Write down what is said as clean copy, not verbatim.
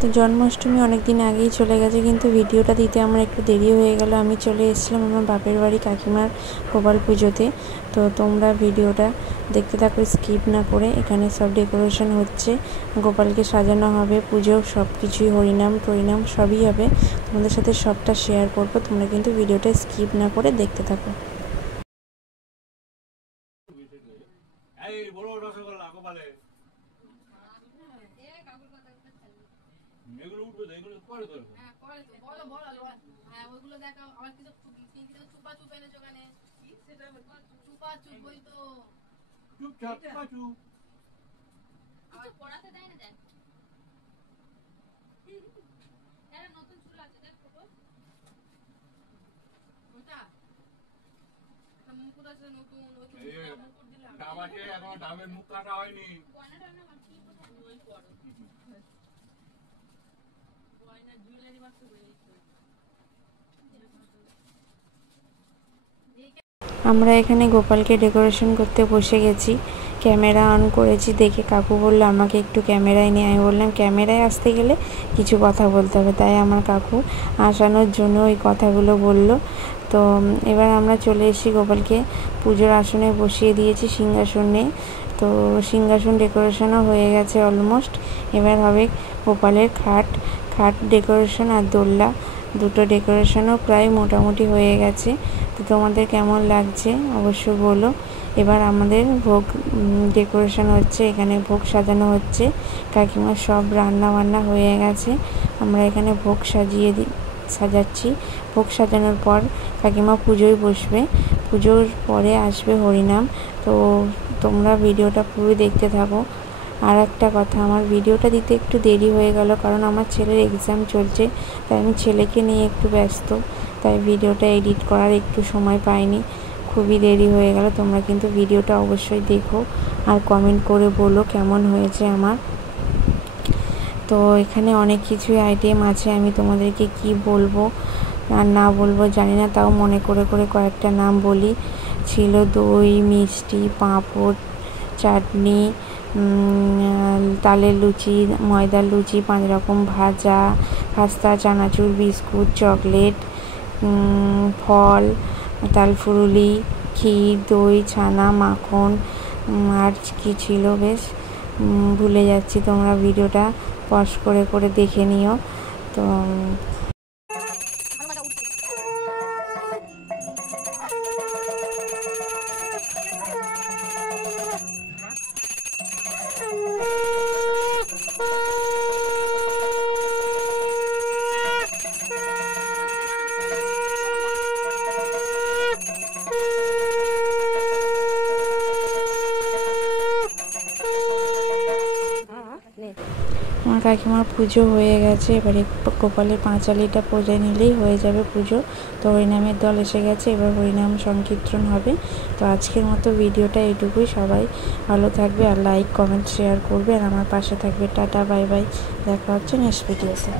তো জন্মাষ্টমী অনেক দিন আগেই চলে গেছে, কিন্তু ভিডিওটা দিতে আমার একটু দেরি হয়ে গেল। আমি চলে এসেছিলাম আমার বাপের বাড়ি কাকিমার গোপাল পুজোতে। তো তোমরা ভিডিওটা দেখতে থাকো স্কিপ না করে। এখানে সব ডেকোরেশন হচ্ছে, গোপালকে সাজানো হবে, পুজো সব কিছুই, হরিনাম টরিনাম সবই হবে। তোমাদের সাথে সবটা শেয়ার করবো, তোমরা কিন্তু ভিডিওটা স্কিপ না করে দেখতে থাকো। এগুলো উঠবে তো, এগুলো পরে করবো। হ্যাঁ পরে তো বলো বলো। হ্যাঁ ওইগুলো দেখাও। আবার কিছু চুপা চুপ এনে জোগানে কি সেটা চুপা চুপ বই তো চুপচাপ চুপা চুপ আর পড়াতে দেয় না। দেখ এরা নতুন চুল আছে, দেখ ফটো ওটা একটা মুকুট আছে নতুন, ওই মুকুট দিলাম। ডাবাকে এখন ডাবের মুখ কাটা হয়নি, গয়নাটা না আমার কি কোথায় ওই করো আমরা এখানে গোপালকে ডেকোরেশন করতে বসে গেছি, ক্যামেরা অন করেছি। দেখে কাকু বললো আমাকে একটু ক্যামেরায় নিয়ে। আমি বললাম ক্যামেরায় আসতে গেলে কিছু কথা বলতে হবে, তাই আমার কাকু আসানোর জন্য ওই কথাগুলো বলল। তো এবার আমরা চলে এসেছি, গোপালকে পুজোর আসনে বসিয়ে দিয়েছি, সিংহাসনে। তো সিংহাসন ডেকোরেশনও হয়ে গেছে অলমোস্ট। এবার হবে গোপালের খাট ডেকোরেশন আর দোলনা, দুটো ডেকোরেশনও প্রায় মোটামুটি হয়ে গেছে। তো তোমাদের কেমন লাগছে অবশ্যই বলো। এবার আমাদের ভোগ ডেকোরেশন হচ্ছে, এখানে ভোগ সাজানো হচ্ছে। কাকিমার সব রান্না বান্না হয়ে গেছে, আমরা এখানে ভোগ সাজাচ্ছি। ভোগ সাজানোর পর কাকিমা পুজোয় বসবে, পুজোর পরে আসবে হরিনাম। তো তোমরা ভিডিওটা পুরো দেখতে থাকো। আর একটা কথা, আমার ভিডিওটা দিতে একটু দেরি হয়ে গেল, কারণ আমার ছেলের এক্সাম চলছে, তাই আমি ছেলেকে নিয়ে একটু ব্যস্ত, তাই ভিডিওটা এডিট করার একটু সময় পাইনি, খুবই দেরি হয়ে গেল। তোমরা কিন্তু ভিডিওটা অবশ্যই দেখো আর কমেন্ট করে বলো কেমন হয়েছে আমার। তো এখানে অনেক কিছুই আইটেম আছে, আমি তোমাদেরকে কি বলবো আর না বলবো জানি না, তাও মনে করে করে কয়েকটা নাম বলি। ছিল দই, মিষ্টি, পাঁপড়, চাটনি, তালের লুচি, ময়দার লুচি, 5 রকম ভাজা, খাস্তা, চানাচুর, বিস্কুট, চকলেট, ফল, তালফুরুলি, ক্ষীর, দই, ছানা, মাখন, আর কি ছিল বেশ ভুলে যাচ্ছি। তোমরা ভিডিওটা পজ করে করে দেখে নিও। তো আমার কাকিমার পুজো হয়ে গেছে, এবারে গোপালের পাঁচালিটা পূজা নিলেই হয়ে যাবে পুজো। তো হরিনামের দল এসে গেছে, এবার হরিনাম সংকীর্তন হবে। তো আজকের মতো ভিডিওটা এইটুকুই। সবাই ভালো থাকবে আর লাইক কমেন্ট শেয়ার করবে আর আমার পাশে থাকবে। টাটা বাই বাই, দেখা হচ্ছে নেক্সট ভিডিওতে।